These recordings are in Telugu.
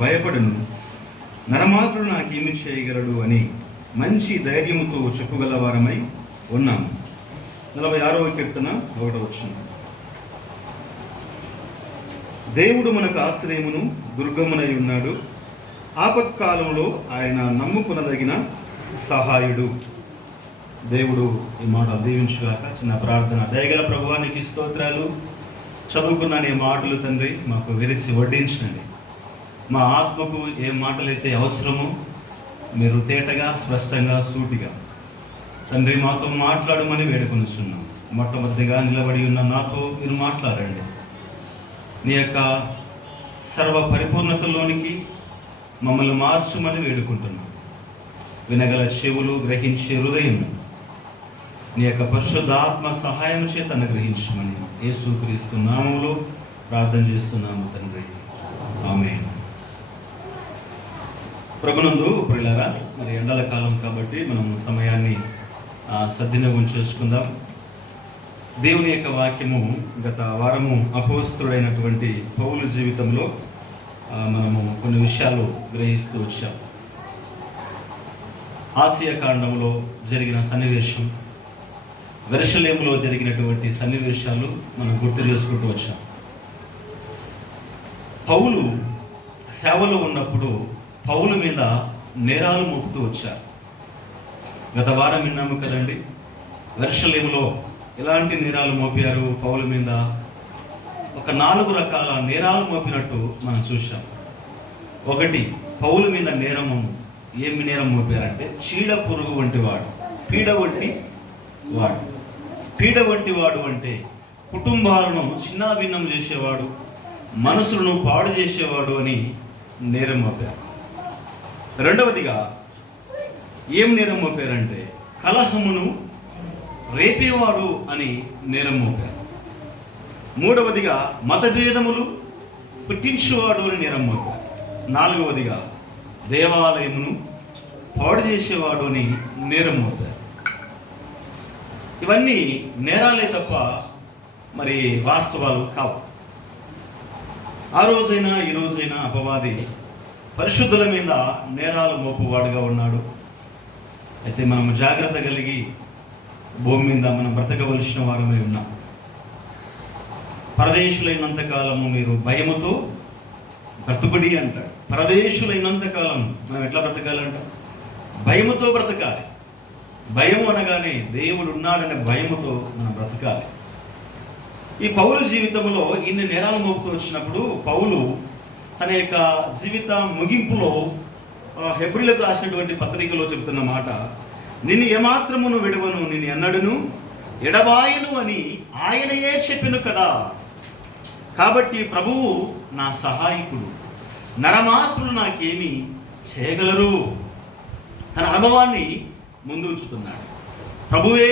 భయపడును, నరమాత్రుడు నాకేమి చేయగలడు అని మంచి ధైర్యముతో చెప్పగలవారమై ఉన్నాము. 46వ కీర్తన 1వ వచనం. దేవుడు మనకు ఆశ్రయమును దుర్గమునై ఉన్నాడు, ఆపత్కాలంలో ఆయన నమ్ముకునదగిన సహాయుడు. దేవుడు ఈ మాట దీవించుగాక. చిన్న ప్రార్థన. దయగల ప్రభువానికి స్తోత్రాలు. చదువుకున్న నీ మాటలు తండ్రి మాకు విరిచి వడ్డించండి. మా ఆత్మకు ఏ మాటలైతే అవసరమో మీరు తేటగా, స్పష్టంగా, సూటిగా తండ్రి మాతో మాట్లాడమని వేడుకొనిస్తున్నాం. మొట్టమొదటిగా నిలబడి ఉన్న నాతో మీరు మాట్లాడండి. నీ యొక్క సర్వ పరిపూర్ణతలోనికి మమ్మల్ని మార్చమని వేడుకుంటున్నాం. వినగల చెవులు, గ్రహించే హృదయం నీ యొక్క పరిశుద్ధాత్మ సహాయం చేత అనుగ్రహించమని యేసుక్రీస్తు నామములో ప్రార్థన చేస్తున్నాము తండ్రి, ఆమేన్. ప్రభునందు ప్రియులారా, మరి ఎండల కాలం కాబట్టి మనం సమయాన్ని సద్వినియోగం చేసుకుందాం. దేవుని యొక్క వాక్యము గత వారము అపోస్తుడైనటువంటి పౌలు జీవితంలో మనము కొన్ని విషయాలు గ్రహిస్తూ వచ్చాం. ఆసియా కాండంలో జరిగిన సన్నివేశం, యెరూషలేములో జరిగినటువంటి సన్నివేశాలు మనం గుర్తు చేసుకుంటూ వచ్చాం. పౌలు సేవలో ఉన్నప్పుడు పౌలు మీద నేరాలు మోపుతూ వచ్చారు. గత వారం విన్నాము కదండి. యెరూషలేములో ఎలాంటి నేరాలు మోపారు పౌలు మీద? ఒక 4 రకాల నేరాలు మోపినట్టు మనం చూసాం. ఒకటి, పౌలు మీద నేరము ఏమి నేరం మోపారంటే చీడ పురుగు వంటి వాడు, పీడ వంటి వాడు. పీడ వంటి వాడు అంటే కుటుంబాలను చిన్నాభిన్నం చేసేవాడు, మనసులను పాడు చేసేవాడు అని నేరం మోపారు. రెండవదిగా ఏం నేరం మోపారంటే కలహమును రేపేవాడు అని నేరం మోపారు. మూడవదిగా మతభేదములు పుట్టించేవాడు అని నేరం మోపారు. నాలుగవదిగా దేవాలయమును పాడు చేసేవాడు అని నేరం మోపారు. ఇవన్నీ నేరాలే తప్ప మరి వాస్తవాలు కావు. ఆ రోజైనా ఈ రోజైనా అపవాది పరిశుద్ధుల మీద నేరాలు మోపువాడుగా ఉన్నాడు. అయితే మనం జాగ్రత్త కలిగి భూమి మీద మనం బ్రతకవలసిన వారమై ఉన్నాం. పరదేశులైనంతకాలము మీరు భయముతో బ్రతుకుడి అంటాడు. పరదేశులైనంతకాలం మనం ఎట్లా బ్రతకాలంట? భయముతో బ్రతకాలి. భయం అనగానే దేవుడు ఉన్నాడనే భయముతో మనం బ్రతకాలి. ఈ పౌలు జీవితంలో ఇన్ని నేరాలు మోపుతూ వచ్చినప్పుడు పౌలు తన యొక్క జీవిత ముగింపులో హెబ్రీలకు రాసినటువంటి పత్రికలో చెబుతున్న మాట, నిన్ను ఏమాత్రమును విడవను, నిన్ను ఎన్నడును ఎడబాయను అని ఆయనయే చెప్పెను కదా. కాబట్టి ప్రభువు నా సహాయకుడు, నరమాత్రులు నాకేమి చేయగలరు. తన అనుభవాన్ని ముందు ఉంచుతున్నాడు. ప్రభువే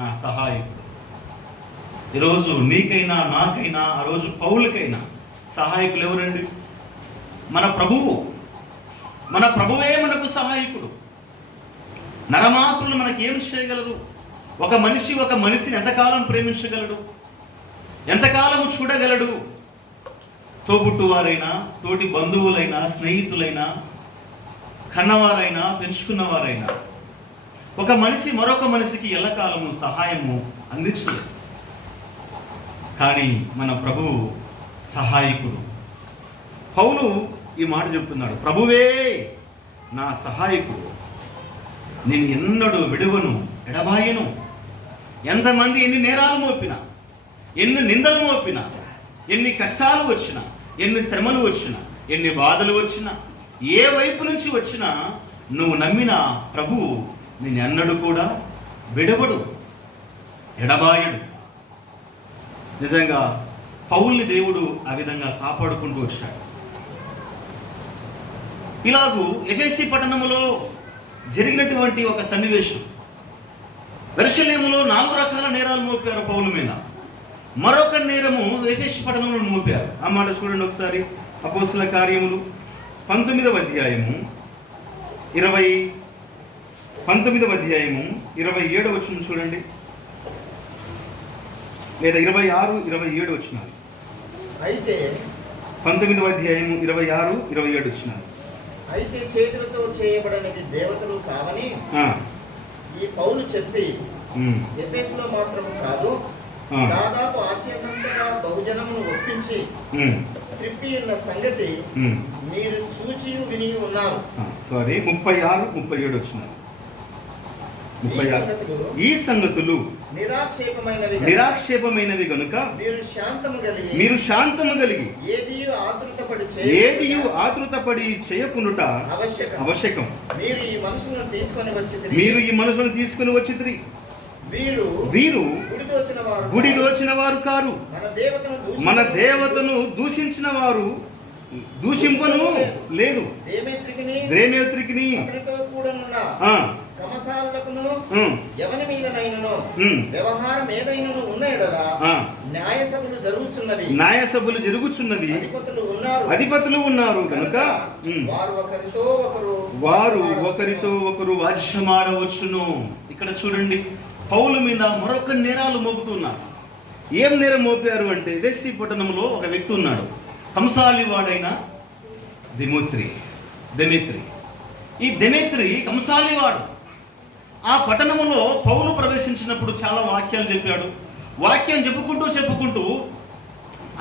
నా సహాయకుడు. ఈరోజు నీకైనా నాకైనా ఆ రోజు పౌలుకైనా సహాయకులు ఎవరండి? మన ప్రభువు. మన ప్రభువే మనకు సహాయకుడు. నరమాత్రులు మనకి ఏం చేయగలరు? ఒక మనిషిని ఎంతకాలం ప్రేమించగలడు? ఎంతకాలం చూడగలడు? తోబుట్టువారైనా, తోటి బంధువులైనా, స్నేహితులైనా, కన్నవారైనా, పెంచుకున్నవారైనా ఒక మనిషి మరొక మనిషికి ఎల్లకాలము సహాయము అందించలేదు. కానీ మన ప్రభువు సహాయకుడు. పౌలు ఈ మాట చెప్తున్నాడు, ప్రభువే నా సహాయకుడు, నేను ఎన్నడూ విడువను, ఎడబాయను. ఎంతమంది ఎన్ని నేరాలు మోపినా, ఎన్ని నిందలు మోపినా, ఎన్ని కష్టాలు వచ్చినా, ఎన్ని శ్రమలు వచ్చినా, ఎన్ని బాధలు వచ్చినా, ఏ వైపు నుంచి వచ్చినా నువ్వు నమ్మిన ప్రభువు నేను ఎన్నడూ కూడా విడవడు, ఎడబాయడు. నిజంగా పౌల్ని దేవుడు ఆ విధంగా కాపాడుకుంటూ వచ్చాడు. ఇలాగూ ఎఫెసీ పట్టణములో జరిగినటువంటి ఒక సన్నివేశం, యెరూషలేములో 4 రకాల నేరాలు మోపారు పౌలు మీద. మరొక నేరము ఎఫెసీ పట్టణంలో మోపారు. ఆ మాట చూడండి ఒకసారి. అపోస్తల కార్యములు 19వ అధ్యాయము 27వ వచనం చూడండి, లేదా 26, 27 వచనాలు. అయితే 19వ అధ్యాయం 26-27 వచ్చినారు. అయితే చేతులతో చేయబడనివి దేవతలు కావని ఈ పౌలు చెప్పి ఎఫెసులో మాత్రము కాదు, దాదాపు ఆసియంతటా బహుజనమును ఒప్పించి త్రిప్పి ఉన్న సంగతి మీరు చూచి విని ఉన్నారు. 36-37 వచ్చినారు. ఈ సంగతులు నిరాక్షేపమైనవి గనుక మీరు శాంతము కలిగి ఏదియు ఆతృతపడి చేయకునుట ఆవశ్యకం. మీరు ఈ మనుషులను తీసుకొని వచ్చితిరి. వీరు గుడి దోచిన వారు కారు, మన దేవతను దూషించిన వారు, దూషింపను లేదు. దేమేత్రికిని ఎవని మీదనైనను వ్యవహారం ఏదైనను ఉన్న ఎడల న్యాయసభలు జరుగుచున్నవి, అధిపతులు ఉన్నారు కనుక వారు ఒకరితో ఒకరు వాద్యమాడవచ్చును. ఇక్కడ చూడండి, పౌలు మీద మరొక నేరాలు మోపుతున్నారు. ఏం నేరం మోపారు అంటే, ఎఫెసీ పట్టణంలో ఒక వ్యక్తి ఉన్నాడు, కంసాలి వాడైన దెమేత్రి. ఈ దెమేత్రి కంసాలివాడు. ఆ పట్టణములో పౌలు ప్రవేశించినప్పుడు చాలా వాక్యాలు చెప్పాడు. వాక్యం చెప్పుకుంటూ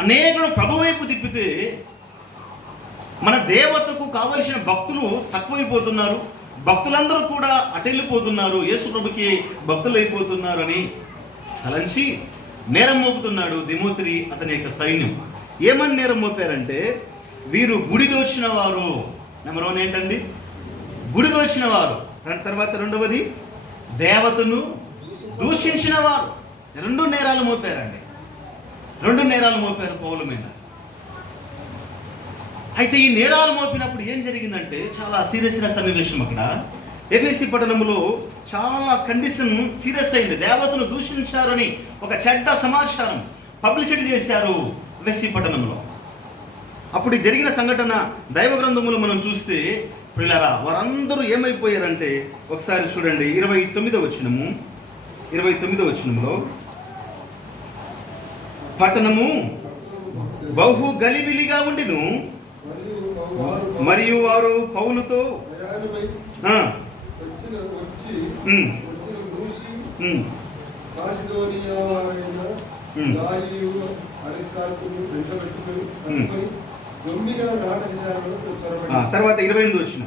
అనేకులను ప్రభు వైపు తిప్పితే మన దేవతకు కావలసిన భక్తులు తక్కువైపోతున్నారు, భక్తులందరూ కూడా అటెళ్ళిపోతున్నారు, యేసు ప్రభుకి భక్తులు అయిపోతున్నారు అని తలంచి నేరం మోపుతున్నాడు దెమేత్రి అతని యొక్క సైన్యం. ఏమని నేరం మోపారంటే, వీరు గుడి దోచిన వారు. నెంబర్ 1 ఏంటండి? గుడి దోచిన వారు. తర్వాత రెండవది దేవతను దూషించిన వారు. 2 నేరాలు మోపారండి. 2 నేరాలు మోపారు పౌలు మీద. అయితే ఈ నేరాలు మోపినప్పుడు ఏం జరిగిందంటే, చాలా సీరియస్ సన్నివేశం. అక్కడ ఎఫెసీ పట్టణంలో చాలా కండిషన్ సీరియస్ అయింది. దేవతను దూషించారని ఒక చెడ్డ సమాచారం పబ్లిసిటీ చేశారు ఎఫెసీ పట్టణంలో. అప్పుడు జరిగిన సంఘటన దైవ గ్రంథములు మనం చూస్తే ప్రియులారా, వారందరూ ఏమైపోయారంటే, ఒకసారి చూడండి 29వ వచనములో, పట్టణము బహు గలిబిలిగా ఉండిను, మరియు వారు పౌలుతో తర్వాత 28 వచ్చిన,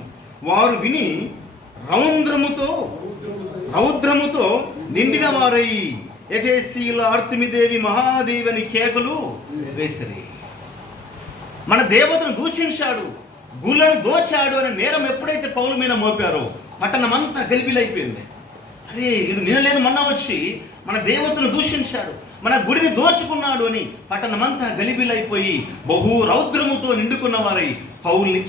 వారు విని రౌద్రముతో నిండిన వారై ఎఫెసీల ఆర్తెమిదేవి మహాదేవి అని కేకలు వేసిరి. మన దేవతను దూషించాడు, గుళ్ళను దోచాడు అనే నేరం ఎప్పుడైతే పౌలు మీద మోపారో పట్టణమంతా గలిబిలైపోయింది. అరే, వీడు నినలేదు మొన్న వచ్చి మన దేవతను దూషించాడు, మన గుడిని దోచుకున్నాడు అని పట్టణమంతా గలిబిలైపోయి బహు రౌద్రముతో నిండుకున్న వారై పౌల్ని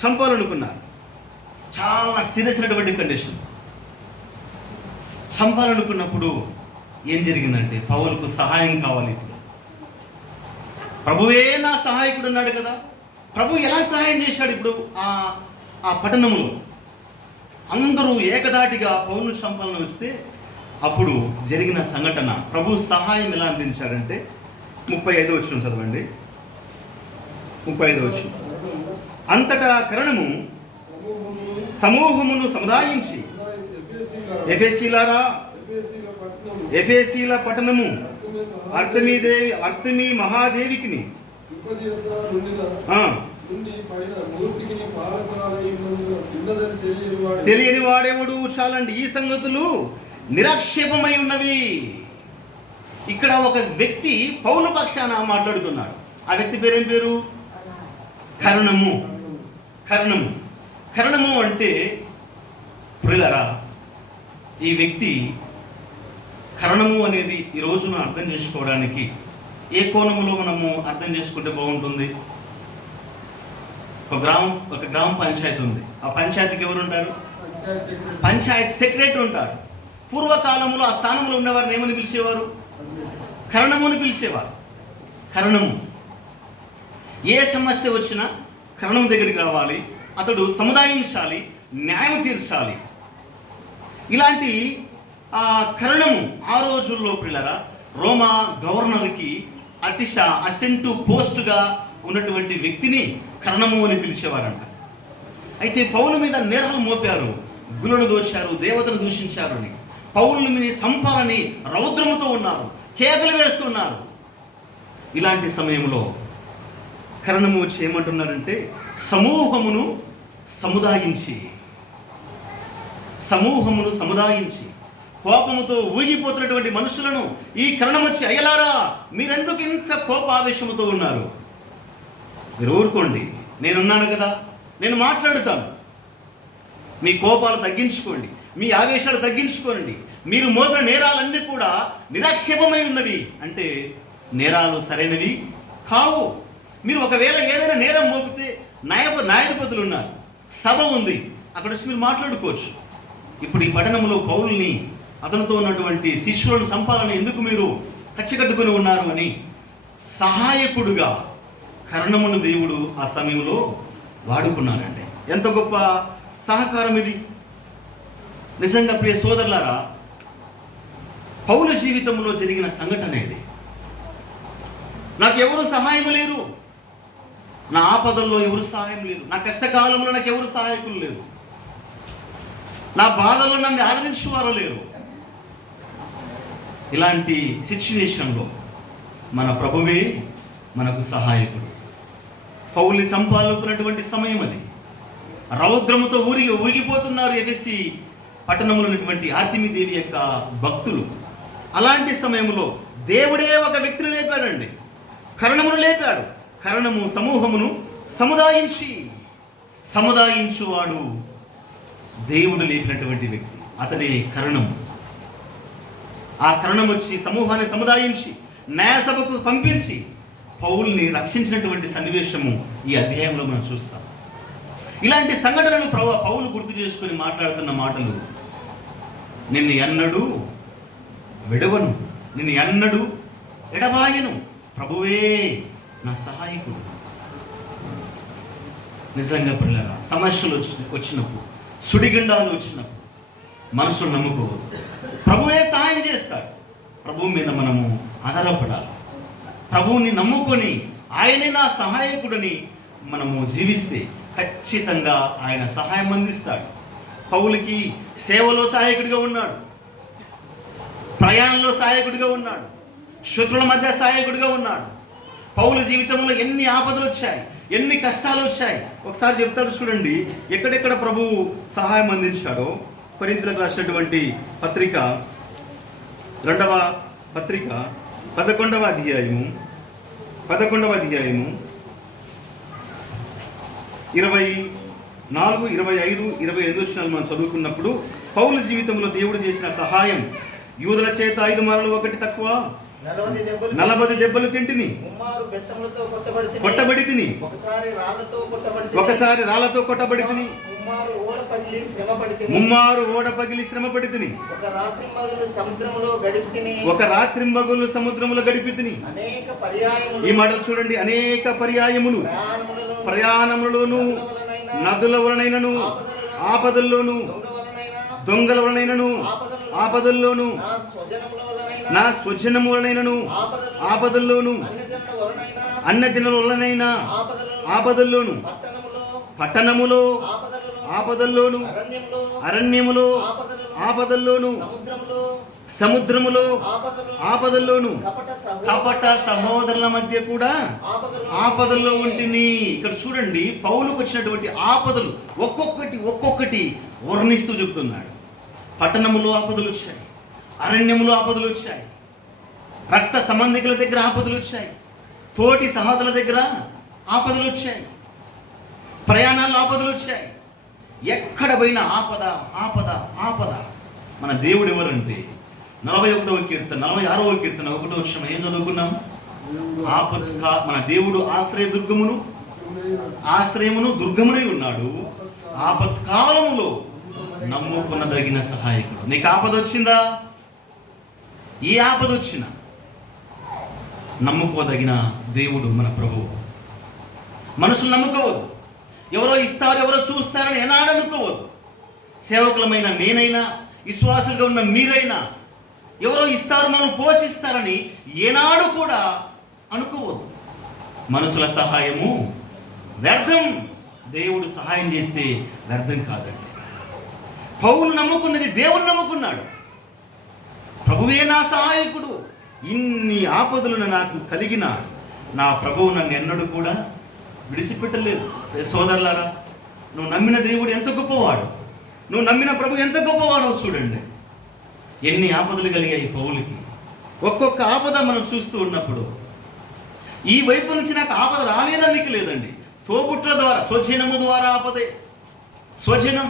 చంపాలనుకున్నారు. చాలా సీరియస్ అయినటువంటి కండిషన్. చంపాలనుకున్నప్పుడు ఏం జరిగిందంటే, పౌలుకు సహాయం కావాలి. ప్రభువే నా సహాయకుడు అన్నాడు కదా. ప్రభు ఎలా సహాయం చేశాడు? ఇప్పుడు ఆ పట్టణములో అందరూ ఏకదాటిగా పౌలును చంపాలని వస్తే అప్పుడు జరిగిన సంఘటన, ప్రభు సహాయం ఎలా అందించారంటే 35వ వచనం చదవండి. 35వ వచనం, అంతటా కరణము సమూహమును సముదాయించి ఎఫెసీల పట్టణము అర్తెమీ మహాదేవికిని తెలియని వాడేవాడు చాలండి. ఈ సంగతులు నిరాక్షేపమై ఉన్నవి. ఇక్కడ ఒక వ్యక్తి పౌలు పక్షాన మాట్లాడుతున్నాడు. ఆ వ్యక్తి పేరేం పేరు? కరణము అంటే ప్రియులారా, ఈ వ్యక్తి కరణము అనేది ఈ రోజున అర్థం చేసుకోవడానికి ఏ కోణములో మనము అర్థం చేసుకుంటే బాగుంటుంది? ఒక గ్రామ పంచాయతీ ఉంది. ఆ పంచాయతీకి ఎవరు ఉంటారు? పంచాయతీ సెక్రటరీ ఉంటాడు. పూర్వకాలంలో ఆ స్థానంలో ఉన్నవారిని ఏమని పిలిచేవారు? కరణము అని పిలిచేవారు. కరణము. ఏ సమస్య వచ్చినా కరణం దగ్గరికి రావాలి, అతడు సముదాయించాలి, న్యాయం తీర్చాలి. ఇలాంటి కరణము ఆ రోజుల్లో పిల్లరా రోమా గవర్నర్కి అసిస్టెంట్ పోస్టుగా ఉన్నటువంటి వ్యక్తిని కరణము అని పిలిచేవారంట. అయితే పౌలు మీద నేరాలు మోపారు, గులను దోచారు, దేవతను దూషించారు అని. పౌలు మీద సంపాలని రౌద్రముతో ఉన్నారు, కేకలు వేస్తున్నారు. ఇలాంటి సమయంలో కరణము వచ్చి ఏమంటున్నారంటే, సమూహమును సముదాయించి కోపముతో ఊగిపోతున్నటువంటి మనుషులను ఈ కరణం వచ్చి, అయ్యలారా మీరెందుకు ఇంత కోపావేశముతో ఉన్నారు? మీరు ఊరుకోండి, నేనున్నాను కదా, నేను మాట్లాడుతాను. మీ కోపాలు తగ్గించుకోండి, మీ ఆవేశాలు తగ్గించుకోండి. మీరు మోపిన నేరాలన్నీ కూడా నిరాక్షేపమై ఉన్నవి. అంటే నేరాలు సరైనవి కావు. మీరు ఒకవేళ ఏదైనా నేరం మోపితే న్యాయాధిపతులు ఉన్నారు, సభ ఉంది, అక్కడ వచ్చి మీరు మాట్లాడుకోవచ్చు. ఇప్పుడు ఈ పట్టణంలో పౌలుని, అతనితో ఉన్నటువంటి శిష్యులను చంపాలని ఎందుకు మీరు కచ్చికట్టుకుని ఉన్నారు అని సహాయకుడుగా కరణమును దేవుడు ఆ సమయంలో వాడుకున్నాడండి. ఎంత గొప్ప సహకారం ఇది! నిజంగా ప్రియ సోదరులారా, పౌలు జీవితంలో జరిగిన సంఘటన ఇది. నాకు ఎవరు సహాయం లేరు, నా ఆపదల్లో ఎవరు సహాయం లేరు, నా కష్టకాలంలో నాకు ఎవరు సహాయకులు లేరు, నా బాధల్లో నన్ను ఆదరించేవారు లేరు. ఇలాంటి సిచ్యువేషన్లో మన ప్రభువే మనకు సహాయకుడు. పౌల్ని చంపాలనుకున్నటువంటి సమయం అది. రౌద్రముతో ఊగిపోతున్నారు ఎఫెసీ పట్టణంలో ఉన్నటువంటి ఆర్తిమీదేవి యొక్క భక్తులు. అలాంటి సమయంలో దేవుడే ఒక వ్యక్తిని లేపాడండి, కరణమును లేపాడు. కరణము సమూహమును సముదాయించువాడు దేవుడు లేపినటువంటి వ్యక్తి, అతడే కరణము. ఆ కరణం వచ్చి సమూహాన్ని సముదాయించి న్యాయసభకు పంపించి పౌల్ని రక్షించినటువంటి సన్నివేశము ఈ అధ్యాయంలో మనం చూస్తాం. ఇలాంటి సంఘటనలు పౌలు గుర్తు చేసుకొని మాట్లాడుతున్న మాటలు, నిన్ను ఎన్నడూ విడవను, నిన్ను ఎన్నడూ ఎడబాయను, ప్రభువే నా సహాయకుడు. నిజంగా పిల్లరా, సమస్యలు వచ్చినప్పుడు, సుడిగుండాలు వచ్చినప్పుడు మనసును నమ్ముకోవద్దు. ప్రభువే సహాయం చేస్తాడు. ప్రభువు మీద మనము ఆధారపడాలి. ప్రభువుని నమ్ముకొని ఆయనే నా సహాయకుడని మనము జీవిస్తే ఖచ్చితంగా ఆయన సహాయం అందిస్తాడు. పౌలుకి సేవలో సహాయకుడిగా ఉన్నాడు, ప్రయాణంలో సహాయకుడిగా ఉన్నాడు, శత్రుల మధ్య సహాయకుడిగా ఉన్నాడు. పౌలు జీవితంలో ఎన్ని ఆపదలు వచ్చాయి, ఎన్ని కష్టాలు వచ్చాయి. ఒకసారి చెప్తాడు చూడండి, ఎక్కడెక్కడ ప్రభువు సహాయం అందించాడో. కొరింథీయులకు రాసినటువంటి పత్రిక 2వ పత్రిక 11వ అధ్యాయము 24, 25, 28 వచనాలు మనం చదువుకున్నప్పుడు పౌలు జీవితంలో దేవుడు చేసిన సహాయం, యూదుల చేత 5 మార్లు 1 తక్కువ 40 దెబ్బలు తింటిని, కొట్టబడి తిని, ఒకసారి రాళ్లతో కొట్టబడి తిని, ముమ్మారు ఓడ పగిలి శ్రమపడి తిని, ఒక రాత్రింబగళ్ళు సముద్రములో గడిపి తిని. ఈ మాటలు చూడండి, అనేక పర్యాయములు ప్రయాణములలోను, నదుల వలనైనను, ఆపదల్లోను, దొంగల వలనైనను, ఆపదల్లోను, నా స్వజనము వలనైనను, ఆపదల్లోను, అన్యజనుల వలనైనా ఆపదల్లోను, పట్టణములో ఆపదల్లోను, అరణ్యములో ఆపదల్లోను, సముద్రములో ఆపదల్లోను, కపట సహోదరుల మధ్య కూడా ఆపదల్లో ఉంటిని. ఇక్కడ చూడండి, పౌలుకు వచ్చినటువంటి ఆపదలు ఒక్కొక్కటి వర్ణిస్తూ చెప్తున్నాడు. పట్టణములో ఆపదలు వచ్చాయి, అరణ్యములో ఆపదలు వచ్చాయి, రక్త సంబంధికుల దగ్గర ఆపదలు వచ్చాయి, తోటి సహోదరుల దగ్గర ఆపదలు వచ్చాయి, ప్రయాణాల్లో ఆపదలు వచ్చాయి. ఎక్కడ పోయినా ఆపద ఆపద ఆపద. మన దేవుడు ఎవరంటే 41వ కీర్తన 46వ కీర్తన 1వ వచనం ఏం చదువుకున్నాం? మన దేవుడు ఆశ్రయమును దుర్గమునై ఉన్నాడు, ఆపత్కాలములో నమ్ముకునదగిన సహాయకుడు. నీకు ఆపద వచ్చిందా? ఏ ఆపద వచ్చినా నమ్ముకోదగిన దేవుడు మన ప్రభువు. మనుషులు నమ్ముకోవద్దు, ఎవరో ఇస్తారు ఎవరో చూస్తారని ఏనాడు అనుకోవద్దు. సేవకులమైన నేనైనా, విశ్వాసులుగా ఉన్న మీరైనా, ఎవరో ఇస్తారు మనం పోషిస్తారని ఏనాడు కూడా అనుకోవద్దు. మనుషుల సహాయము వ్యర్థం, దేవుడు సహాయం చేస్తే వ్యర్థం కాదండి. పౌలు నమ్ముకున్నది దేవుని నమ్ముకున్నాడు. ప్రభువే నా సహాయకుడు, ఇన్ని ఆపదలను నాకు కలిగిన నా ప్రభువు నన్ను ఎన్నడూ కూడా విడిచిపెట్టలేదు. సోదరులారా, నువ్వు నమ్మిన దేవుడు ఎంత గొప్పవాడు, నువ్వు నమ్మిన ప్రభు ఎంత గొప్పవాడో చూడండి. ఎన్ని ఆపదలు కలిగాయి పౌలుకి. ఒక్కొక్క ఆపద మనం చూస్తూ ఉన్నప్పుడు ఈ వైపు నుంచి నాకు ఆపద రాలేదానికి లేదండి. తోబుట్ల ద్వారా, స్వజనము ద్వారా ఆపదే. స్వజనం,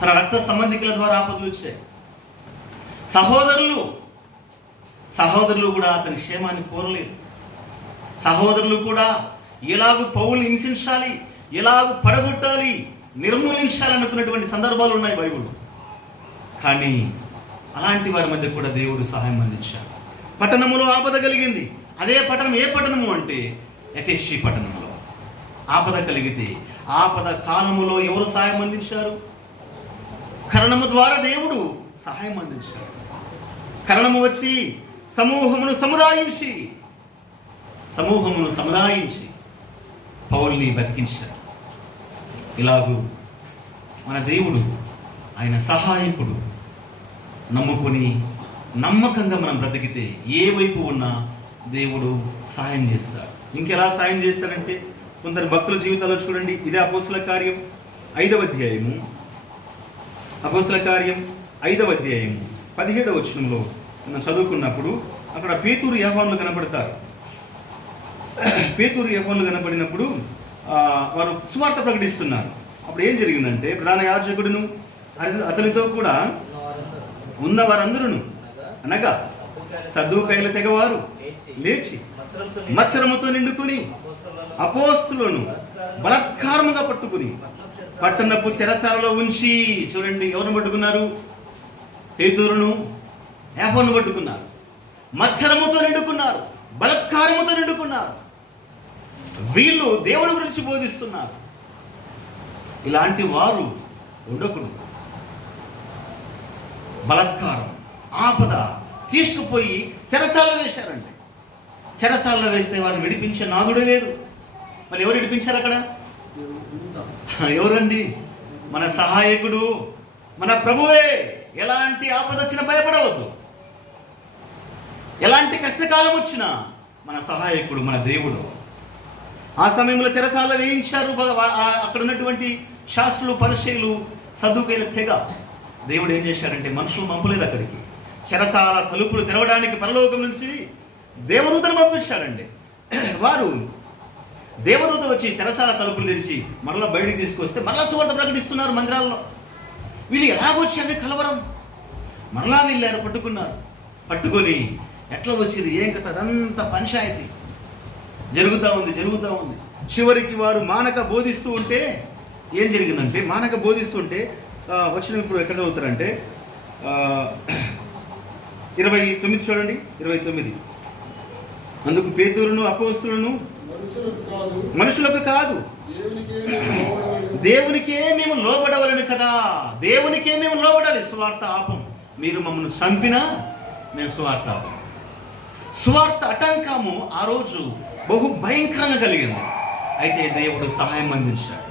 తన రక్త సంబంధికుల ద్వారా ఆపదలు వచ్చాయి. సహోదరులు కూడా అతని క్షేమాన్ని కోరలేదు. సహోదరులు కూడా ఎలాగూ పౌలు హింసించాలి, ఎలాగూ పడగొట్టాలి, నిర్మూలించాలి అనుకున్నటువంటి సందర్భాలు ఉన్నాయి బైబిల్లో. కానీ అలాంటి వారి మధ్య కూడా దేవుడు సహాయం అందించాడు. పట్టణములో ఆపద కలిగింది. అదే పట్టణం ఏ పట్టణము అంటే ఎఫెసీ పట్టణంలో ఆపద కలిగితే, ఆపద కాలములో ఎవరు సహాయం అందించారు? కరణము ద్వారా దేవుడు సహాయం అందించాడు. కరణము వచ్చి సమూహమును సముదాయించి పౌల్ని బతికించాడు. ఇలాగూ మన దేవుడు, ఆయన సహాయకుడు, నమ్ముకొని నమ్మకంగా మనం బ్రతికితే ఏ వైపు ఉన్నా దేవుడు సహాయం చేస్తాడు. ఇంకెలా సహాయం చేస్తాడంటే కొందరు భక్తుల జీవితాల్లో చూడండి. ఇదే అపోస్తుల కార్యం 5వ అధ్యాయము 17వ వచనంలో మనం చదువుకున్నప్పుడు అక్కడ పేతురు యోహానులు కనబడతారు. పేతురు యోహానులు కనబడినప్పుడు వారు సువార్త ప్రకటిస్తున్నారు. అప్పుడు ఏం జరిగిందంటే, ప్రధాన యాజకుడును అతనితో కూడా ఉన్న వారందరూ అనగా సద్దూకయ్యుల తెగవారు లేచి మత్సరముతో నిండుకుని అపోస్తులను బలాత్కారముగా పట్టుకుని పట్టణపు చెరసాలలో ఉంచి, చూడండి ఎవరిని పట్టుకున్నారు? పేతురును యోహానును పట్టుకున్నారు. మత్సరముతో నిండుకున్నారు, బలాత్కారముతో నిండుకున్నారు. వీళ్ళు దేవుడి గురించి బోధిస్తున్నారు. ఇలాంటి వారు ఉండకూడదు. బలాత్కారం, ఆపద తీసుకుపోయి చెరసాలలో వేశారండి. చెరసాలలో వేస్తే వారిని విడిపించే నాదుడే లేదు. మళ్ళీ ఎవరు విడిపించారు అక్కడ? ఎవరండి? మన సహాయకుడు, మన ప్రభువే. ఎలాంటి ఆపద వచ్చినా భయపడవద్దు. ఎలాంటి కష్టకాలం వచ్చినా మన సహాయకుడు, మన దేవుడు. ఆ సమయంలో చెరసాలలో వేయించారు అక్కడ ఉన్నటువంటి శాస్త్రులు, పరిచయులు, సద్దూకయ్యుల తెగ. దేవుడు ఏం చేశాడంటే మనుషులు పంపలేదు అక్కడికి. చెరసాల తలుపులు తెరవడానికి పరలోకం నుంచి దేవదూతను పంపించాడండి. వారు దేవదూత వచ్చి చెరసాల తలుపులు తెరిచి మరలా బయటికి తీసుకొస్తే మరలా సువార్త ప్రకటిస్తున్నారు మందిరాల్లో. వీళ్ళు ఎలాగొచ్చారని కలవరం. మరలా వెళ్ళారు, పట్టుకొని ఎట్లా వచ్చింది, ఏం కథ, అదంతా పంచాయతీ జరుగుతూ ఉంది. చివరికి వారు మానక బోధిస్తూ ఉంటే ఏం జరిగిందంటే, వచ్చిన ఇప్పుడు ఎక్కడ చదువుతారంటే 29 చూడండి, 29. అందుకు పేతురును అపోస్తులను, మనుషులకు కాదు దేవునికే మేము లోబడవలను కదా. దేవునికే మేము లోబడాలి. సువార్త ఆపం. మీరు మమ్మల్ని చంపినా మేము సువార్త ఆపం. సువార్త ఆటంకము ఆ రోజు బహు భయంకరంగా కలిగింది. అయితే దేవుడు సహాయం అందించాడు.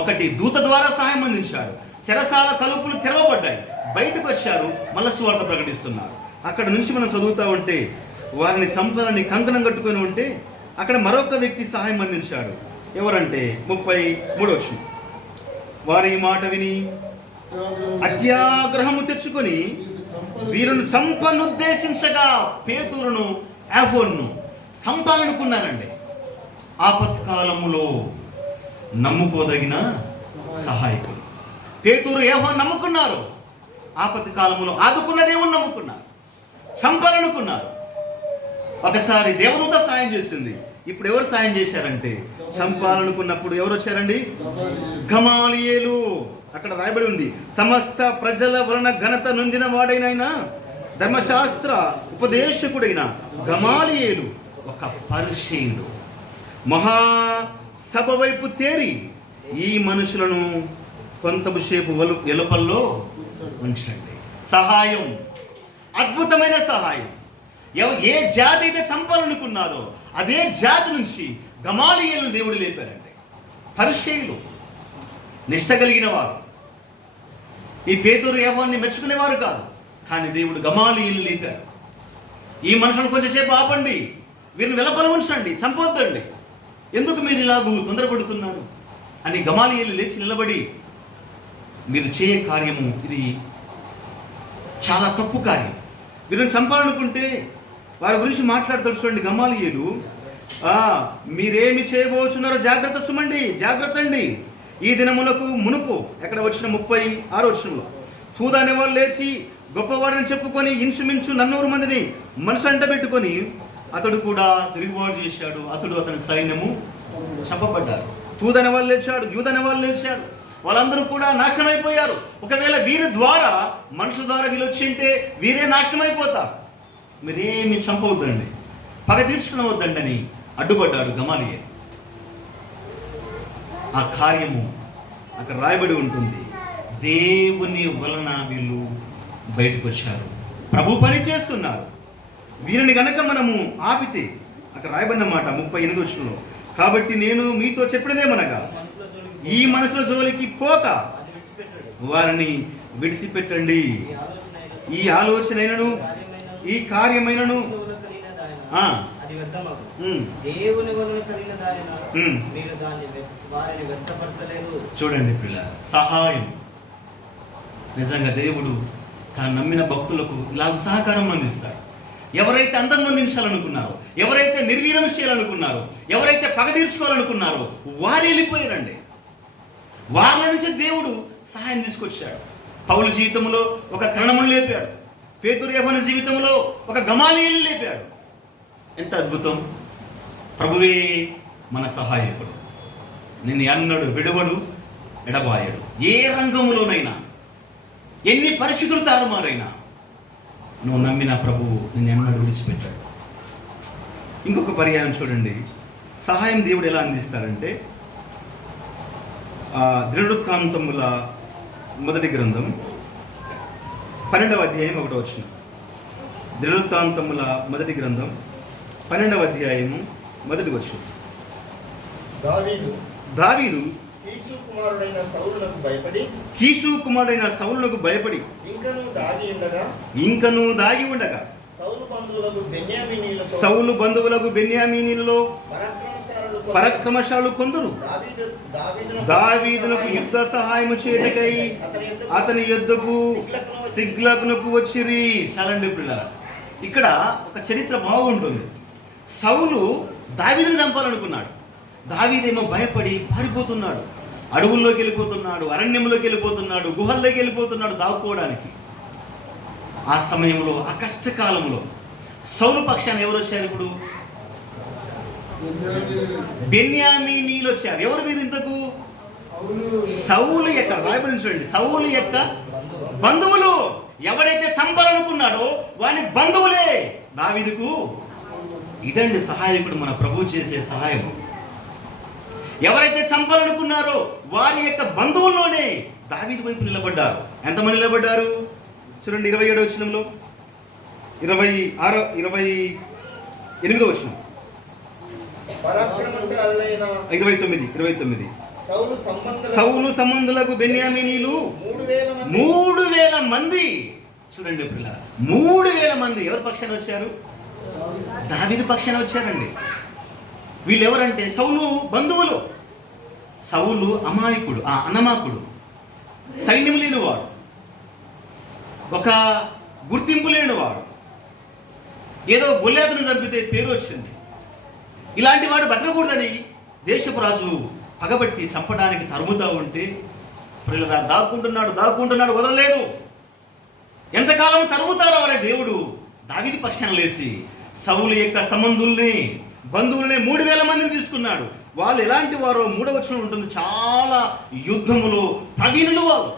ఒకటి దూత ద్వారా సహాయం అందించాడు. చెరసాల తలుపులు తెరవబడ్డాయి, బయటకు వచ్చారు, మళ్ళీ సువార్త ప్రకటిస్తున్నారు. అక్కడ నుంచి మనం చదువుతూ ఉంటే వారిని చంపాలని కంకణం కట్టుకొని ఉంటే అక్కడ మరొక వ్యక్తి సహాయం అందించాడు. ఎవరంటే 33 వచనం. వారి మాట విని అత్యాగ్రహము తెచ్చుకొని వీరును చంపనుద్దేశించగా పేతురును యోహానును చంపాలనుకున్నారండి. ఆపత్కాలములో నమ్ముకోదగిన సహాయకుడు. పేతురు యోహాను నమ్ముకున్నారు. ఆపత్తి కాలములో ఆదుకున్న దేవుని నమ్ముకున్నారు. చంపాలనుకున్నారు. ఒకసారి దేవదూత సాయం చేసింది. ఇప్పుడు ఎవరు సాయం చేశారంటే, చంపాలనుకున్నప్పుడు ఎవరు వచ్చారండి? గమాలియేలు. అక్కడ రాయబడి ఉంది, సమస్త ప్రజల వలన ఘనత నొందిన వాడైన ధర్మశాస్త్ర ఉపదేశకుడైన గమాలియేలు ఒక పరిచయుడు మహాసభ వైపు తేరి ఈ మనుషులను కొంతసేపు ఎలుపల్లో ఉంచండి. సహాయం, అద్భుతమైన సహాయం. ఏ జాతి అయితే చంపాలనుకున్నారో అదే జాతి నుంచి గమాలియేలును దేవుడు లేపారండి. పరిసయ్యులు, నిష్ఠ కలిగిన వారు. ఈ పేతురు యోహాన్ని మెచ్చుకునేవారు కాదు, కానీ దేవుడు గమాలియేలును లేపారు. ఈ మనుషులను కొంచెంసేపు ఆపండి, వీరిని వెలపల ఉంచండి, చంపొద్దండి, ఎందుకు మీరు ఇలాగూ తొందరపడుతున్నారు అని గమాలియేలు లేచి నిలబడి, మీరు చేయే కార్యము ఇది చాలా తప్పు కార్యం, వీరిని చంపాలనుకుంటే వారి గురించి మాట్లాడతాడు. చూడండి, గమాలియేలు మీరేమి చేయబోతున్నారో జాగ్రత్త సుమండి, జాగ్రత్త అండి. ఈ దినములకు మునుపు ఎక్కడ వచ్చిన 36వ వచనంలో తూదా అనేవాళ్ళు లేచి గొప్పవాడిని చెప్పుకొని ఇంచుమించు 400 మందిని మనసు అంట పెట్టుకొని అతడు కూడా తిరుగుబాటు చేశాడు. అతని సైన్యము చంపబడ్డారు. తూదనే వాళ్ళు లేచాడు, యూదనే వాళ్ళు లేచాడు, వాళ్ళందరూ కూడా నాశనం అయిపోయారు. ఒకవేళ వీరి ద్వారా, మనుషుల ద్వారా వీళ్ళు వచ్చింటే వీరే నాశనం అయిపోతారు. మీరేమి చంపవద్దండి, పగ తీర్చుకునవద్దండి అని అడ్డుపడ్డాడు గమాలియేలు. ఆ కార్యము అక్కడ రాయబడి ఉంటుంది. దేవుని వలన వీళ్ళు బయటకు వచ్చారు, ప్రభు పని చేస్తున్నారు. వీరిని గనక మనము ఆపితే, అక్కడ రాయబడిన మాట 38వ వచనంలో, కాబట్టి నేను మీతో చెప్పినదేమనగా ఈ మనసుల జోలికి పోక వారిని విడిచిపెట్టండి. ఈ ఆలోచనైనను ఈ కార్యమైనను చూడండి పిల్లలు, సహాయం నిజంగా దేవుడు తాను నమ్మిన భక్తులకు ఇలాగ సహకారం అందిస్తాడు. ఎవరైతే అందరం అందించాలనుకున్నారో, ఎవరైతే నిర్వీర్యం చేయాలనుకున్నారో, ఎవరైతే పగ తీర్చుకోవాలనుకున్నారో వారు వెళ్ళిపోయారండి. వాళ్ళ నుంచి దేవుడు సహాయం తీసుకొచ్చాడు. పౌలు జీవితంలో ఒక కరణమును లేపాడు, పేతురు యోహాను జీవితంలో ఒక గమాలియేలు లేపాడు. ఎంత అద్భుతం! ప్రభువే మన సహాయకుడు, నిన్ను అన్నడు విడవడు ఎడబాయడు. ఏ రంగములోనైనా, ఎన్ని పరిస్థితులు తారుమారైనా నువ్వు నమ్మిన ప్రభువు నిన్ను ఎన్నడూ విడిచిపెట్టాడు. ఇంకొక పర్యాయం చూడండి, సహాయం దేవుడు ఎలా అందిస్తాడంటే, దినవృత్తాంతముల మొదటి గ్రంథం 12వ అధ్యాయం 1వ వచనం. దినవృత్తాంతముల మొదటి గ్రంథం 12వ అధ్యాయము 1వ వచనం. దావీదు కీషు కుమారుడైన సౌలునకు భయపడి ఇంకను దాగి ఉండగా సౌలు బంధువులకు బెన్యామీనీలలో పరాక్రమశాలు కొందరు దావీదునకు యుద్ధ సహాయము చేయటకై అతని యుద్ధకు సిగ్లగునకు వచ్చిరి. చాలండి పిల్లరా, ఇక్కడ ఒక చరిత్ర బాగుంటుంది. సౌలు దావీదును చంపాలనుకున్నాడు. దావీదేమో భయపడి పారిపోతున్నాడు, అడవుల్లోకి వెళ్ళిపోతున్నాడు, అరణ్యంలోకి వెళ్ళిపోతున్నాడు, గుహల్లోకి వెళ్ళిపోతున్నాడు దాక్కోవడానికి. ఆ సమయంలో, ఆ కష్టకాలంలో సౌలు పక్షాన ఎవరు వచ్చారు? ఇప్పుడు బెన్యామీనీలు వచ్చారు. ఎవరు మీరు ఇంతకు? సౌలు యొక్క రాయబడి చూడండి, సౌలు యొక్క బంధువులు. ఎవడైతే చంపాలనుకున్నాడో వాని బంధువులే దావీదుకు. ఇదండి సహాయకుడు, మన ప్రభు చేసే సహాయం. ఎవరైతే చంపాలనుకున్నారో వారి యొక్క బంధువుల్లోనే దావీదు వైపు నిలబడ్డారు. ఎంతమంది నిలబడ్డారు? చూడండి, 27వ వచనంలో, 28వ వచనం, 29 సౌలు సంబంధులకు బెన్యామీనీలు 3000 మంది. చూడండి పిల్లలు, 3000 మంది ఎవరి పక్షాన వచ్చారు? దావీదు పక్షాన వచ్చారండి. వీళ్ళు ఎవరంటే సౌలు బంధువులు. సౌలు అమాయకుడు, అన్నమాకుడు, సైన్యం లేనివాడు, ఒక గుర్తింపు లేనివాడు, ఏదో గొల్యాతును చంపితే పేరు వచ్చింది. ఇలాంటి వాడు బతకకూడదని దేశపు రాజు పగబట్టి చంపడానికి తరుముతా ఉంటే పిల్లరా దాక్కుంటున్నాడు వదలలేదు. ఎంతకాలం తరుముతారో అనే దేవుడు దావీదు పక్షాన లేచి సౌలు యొక్క సంబంధుల్ని, బంధువుల్ని 3000 మందిని తీసుకున్నాడు. వాళ్ళు ఎలాంటి వారో 3వ వచనం ఉంటుంది. చాలా యుద్ధములో ప్రవీణులు వాళ్ళు,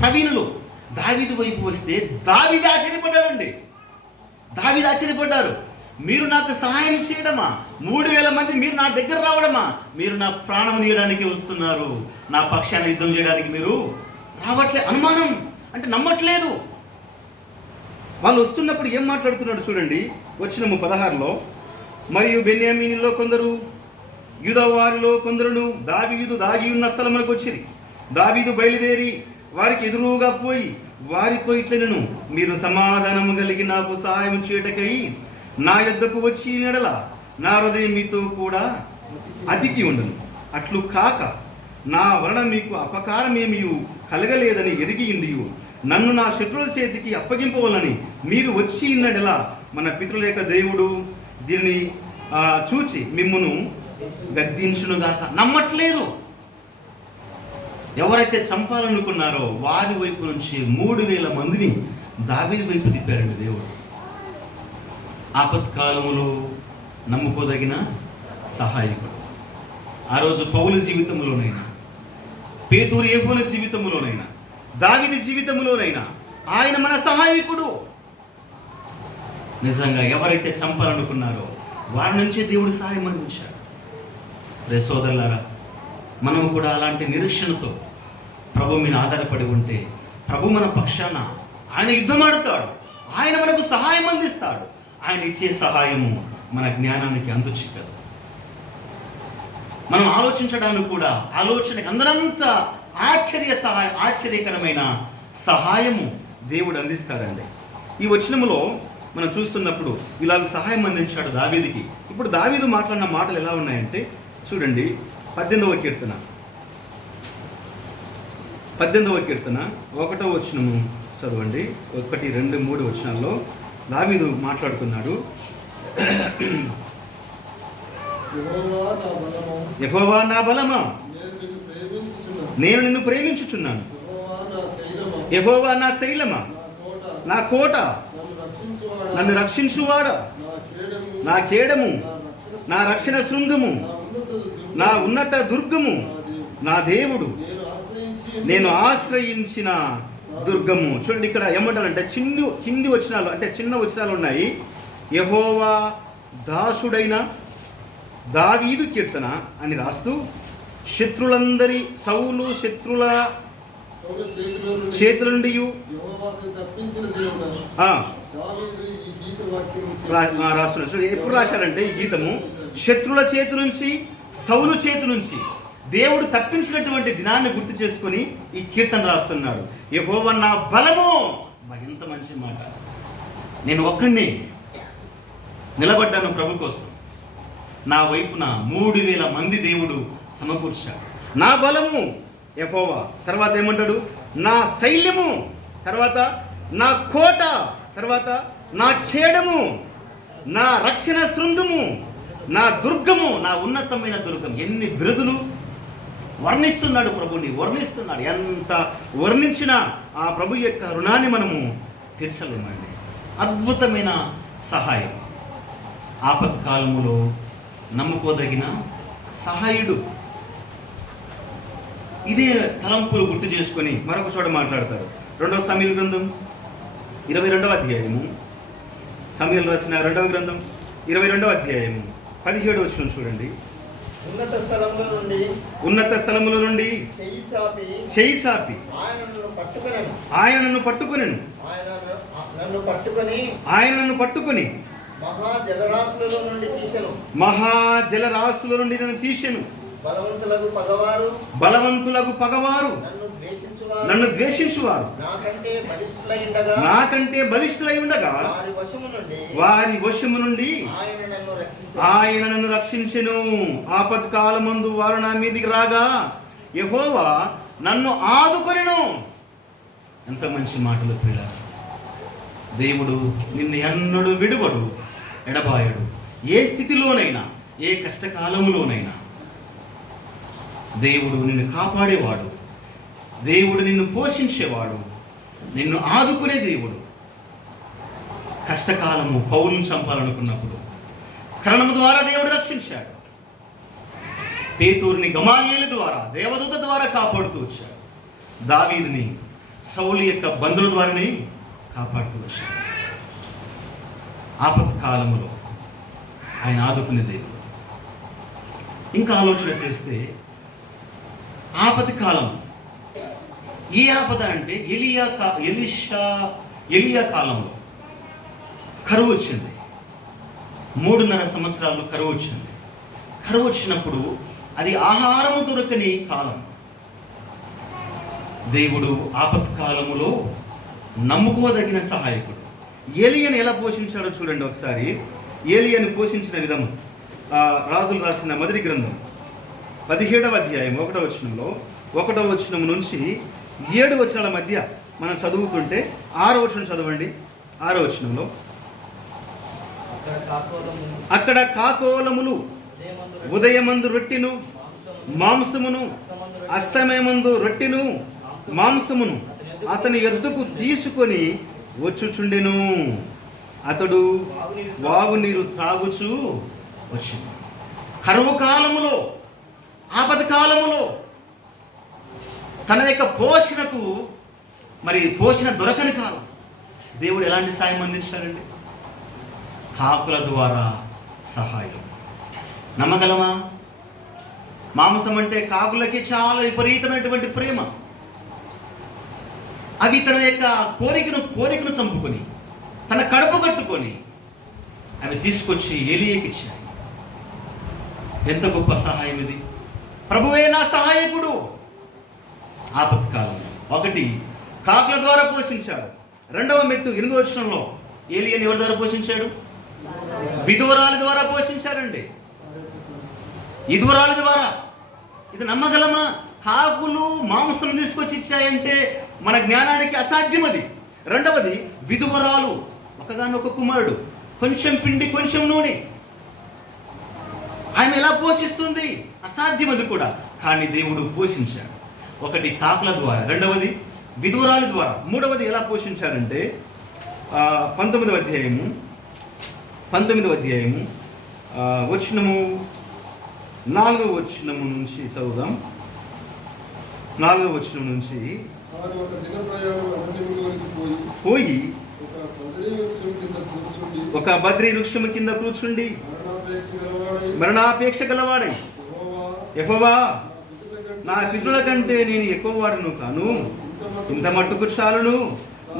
ప్రవీణులు. దావీదు వైపు వస్తే దావీదు ఆశ్చర్యపడ్డాడండి. దావీదు ఆశ్చర్యపడ్డారు. మీరు నాకు సహాయం చేయడమా? 3000 మంది మీరు నా దగ్గర రావడమా? మీరు నా ప్రాణం తీయడానికి వస్తున్నారు, నా పక్షాన యుద్ధం చేయడానికి మీరు రావట్లేదు. అనుమానం అంటే నమ్మట్లేదు. వాళ్ళు వస్తున్నప్పుడు ఏం మాట్లాడుతున్నాడు చూడండి. వచనము 16లో, మరియు బెన్యామీనులో కొందరు యూదావారిలో కొందరును దావీదు దాగి ఉన్న స్థలమునకు వచ్చిరి. దావీదు బయలుదేరి వారికి ఎదురుగా పోయి వారితో ఇట్లనెను, మీరు సమాధానము కలిగి నాకు సహాయం చేయటకై నా యొద్దకు వచ్చి నెడల నా హృదయం మీతో కూడా అతికి ఉండను. అట్లు కాక నా వలన మీకు అపకారమేమీ కలగలేదని ఎరిగి ఉండియు నన్ను నా శత్రువుల చేతికి అప్పగింపవలని మీరు వచ్చి నెడల మన పితరుల యొక్క దేవుడు దీనిని చూచి మిమ్మును గద్దించునుగాక. నమ్మట్లేదు. ఎవరైతే చంపాలనుకున్నారో వారి వైపు నుంచి 3,000 మందిని దావీదు వైపు తిప్పారండి దేవుడు. ఆపత్కాలములో నమ్ముకోదగిన సహాయకుడు. ఆ రోజు పౌలు జీవితంలోనైనా, పేతురు యోహాను జీవితంలోనైనా, దావీదు జీవితంలోనైనా ఆయన మన సహాయకుడు. నిజంగా ఎవరైతే చంపాలనుకున్నారో వారి నుంచే దేవుడు సహాయం అందించాడు. రే సోదరులారా, మనం కూడా అలాంటి నిరీక్షణతో ప్రభు మీద ఆధారపడి ఉంటే ప్రభు మన పక్షాన ఆయన యుద్ధమాడుతాడు. ఆయన మనకు సహాయం అందిస్తాడు. ఆయన ఇచ్చే సహాయము మన జ్ఞానానికి అందుచిక్కదు. మనం ఆలోచించడానికి కూడా ఆలోచనకి అందరంత ఆశ్చర్యకరమైన సహాయము దేవుడు అందిస్తాడండి. ఈ వచనములో మనం చూస్తున్నప్పుడు ఇలాగ సహాయం అందించాడు దావీదుకి. ఇప్పుడు దావీదు మాట్లాడిన మాటలు ఎలా ఉన్నాయంటే చూడండి. 18వ కీర్తన 1వ వచనము చదవండి. 1, 2, 3 వచనాల్లో దావీదు మాట్లాడుతున్నాడు. యెహోవా నా బలమా, నేను నిన్ను ప్రేమించుచున్నాను. యెహోవా నా శైలమా, నా కోట, నన్ను రక్షించువాడా, నా కేడము, నా రక్షణ శృంగము, నా ఉన్నత దుర్గము, నా దేవుడు, నేను ఆశ్రయించిన దుర్గము. చూడండి ఇక్కడ ఏమంటారంటే కింది వచనాలు, అంటే చిన్న వచనాలు ఉన్నాయి. యెహోవా దాసుడైన దావీదు కీర్తన అని రాస్తూ శత్రులందరి సౌలు శత్రుల చేతుల నుండి రాస్తున్నాడు. ఎప్పుడు రాశారంటే ఈ గీతము శత్రుల చేతి నుంచి, సౌలు చేతి నుంచి దేవుడు తప్పించినటువంటి దినాన్ని గుర్తు చేసుకొని ఈ కీర్తన రాస్తున్నాడు. యెహోవా నా బలము. ఎంత మంచి మాట. నేను ఒక్కడిని నిలబడ్డాను ప్రభు కోసం. నా వైపున 3,000 మంది దేవుడు సమకూర్చాడు. నా బలము యెహోవా. తర్వాత ఏమంటాడు? నా శైల్యము, తర్వాత నా కోట, తర్వాత నా ఖేడము, నా రక్షణ శృంగము, నా దుర్గము, నా ఉన్నతమైన దుర్గం. ఎన్ని బిరుదులు వర్ణిస్తున్నాడు ప్రభుని, వర్ణిస్తున్నాడు. ఎంత వర్ణించినా ఆ ప్రభు యొక్క రుణాన్ని మనము తీర్చలేమండి. అద్భుతమైన సహాయం, ఆపత్కాలములో నమ్ముకోదగిన సహాయుడు. ఇదే తలంపులు గుర్తు చేసుకొని మరొక చోట మాట్లాడతారు. 2వ సమూయేలు గ్రంథం 22వ అధ్యాయము, సమూయేలు రాసిన 2వ గ్రంథం 22వ అధ్యాయము 17వ వచనం చూడండి. ఉన్నత స్థలముల నుండి చెయ్యి చాపి ఆయన నన్ను పట్టుకొనెను. ఆయన నన్ను పట్టుకొని మహాజలరాశుల నుండి నన్ను తీసెను. బలవంతులకు పగవారు నన్ను ద్వేషించువారు నాకంటే బలిష్ఠులై ఉండగా వారి వశము నుండి ఆయన నన్ను రక్షించెను. ఆపత్కాలమందు వారు నా మీదికి రాగా యెహోవా నన్ను ఆదుకొనెను. ఎంత మంచి మాటలు ప్రియులారా. దేవుడు నిన్ను ఎన్నడూ విడువడు, ఎడబాయడు. ఏ స్థితిలోనైనా, ఏ కష్టకాలములోనైనా దేవుడు నిన్ను కాపాడేవాడు, దేవుడు నిన్ను పోషించేవాడు, నిన్ను ఆదుకునే దేవుడు. కష్టకాలము పౌలును చంపాలనుకున్నప్పుడు కరణము ద్వారా దేవుడు రక్షించాడు. పేతురుని గమాలియేలు ద్వారా, దేవదూత ద్వారా కాపాడుతూ వచ్చాడు. దావీదుని సౌలు యొక్క బంధువుల ద్వారానే కాపాడుతూ వచ్చాడు. ఆపత్కాలములో ఆయన ఆదుకునే దేవుడు. ఇంకా ఆలోచన చేస్తే ఆపత్తి కాలం, ఏ ఆపద అంటే ఎలియా కాలంలో కరువు వచ్చింది. 3.5 సంవత్సరాలు కరువు వచ్చింది. కరువు వచ్చినప్పుడు అది ఆహారము దొరకని కాలం. దేవుడు ఆపత్కాలములో నమ్ముకోదగిన సహాయకుడు. ఏలియాను ఎలా పోషించాడో చూడండి ఒకసారి. ఏలియాను పోషించిన విధము రాజులు రాసిన మొదటి గ్రంథం 17వ అధ్యాయం 1వ వచనంలో 1వ వచనం నుంచి 7 వచనాల మధ్య మనం చదువుతుంటే 6వ వచనం చదవండి. 6వ వచనంలో అక్కడ కాకోలములు ఉదయమందు రొట్టెను మాంసమును అస్తమయమందు రొట్టెను మాంసమును అతని యొద్దకు తీసుకొని వచ్చుచుండెను. అతడు వాగు నీరు త్రాగుచూ వచ్చింది. కరువు కాలములో, ఆపద కాలములో తన యొక్క పోషణకు పోషణ దొరకని కాలం దేవుడు ఎలాంటి సాయం అందించాడండి? కాకుల ద్వారా సహాయం. నమ్మగలమా? మాంసం అంటే కాకులకి చాలా విపరీతమైనటువంటి ప్రేమ. అవి తన యొక్క కోరికను చంపుకొని తన కడుపు కట్టుకొని అవి తీసుకొచ్చి ఏలియాకి ఇచ్చాయి. ఎంత గొప్ప సహాయం ఇది! ప్రభువే నా సహాయకుడు. ఆపత్కాలం 1 కాకుల ద్వారా పోషించాడు. 2వ మెట్టు 8వ వచనంలో ఏలియాని ఎవరి ద్వారా పోషించాడు? విధవరాలి ద్వారా పోషించాడండి. విధవరాలి ద్వారా. ఇది నమ్మగలమా? కాకులు మాంసం తీసుకొచ్చి ఇచ్చాయంటే మన జ్ఞానానికి అసాధ్యం అది. 2వది విధవరాలు, ఒకగానొక కుమారుడు, కొంచెం పిండి కొంచెం నూనె. ఆమె ఎలా పోషిస్తుంది? అసాధ్యం అది కూడా. కానీ దేవుడు పోషించాడు. 1 కాకుల ద్వారా, 2వది విధవరాలి ద్వారా, 3వది ఎలా పోషించారంటే 19వ అధ్యాయము వచనము 4వ వచనము నుంచి చదువుదాం. 4వ వచనం నుంచి పోయి ఒక బద్రీ వృక్షము కింద కూర్చుండి మరణాపేక్ష గలవాడై యెహోవా, నా పితరుల కంటే నేను ఎక్కువ వాడును కాను, ఇంత మట్టుకు చాలును,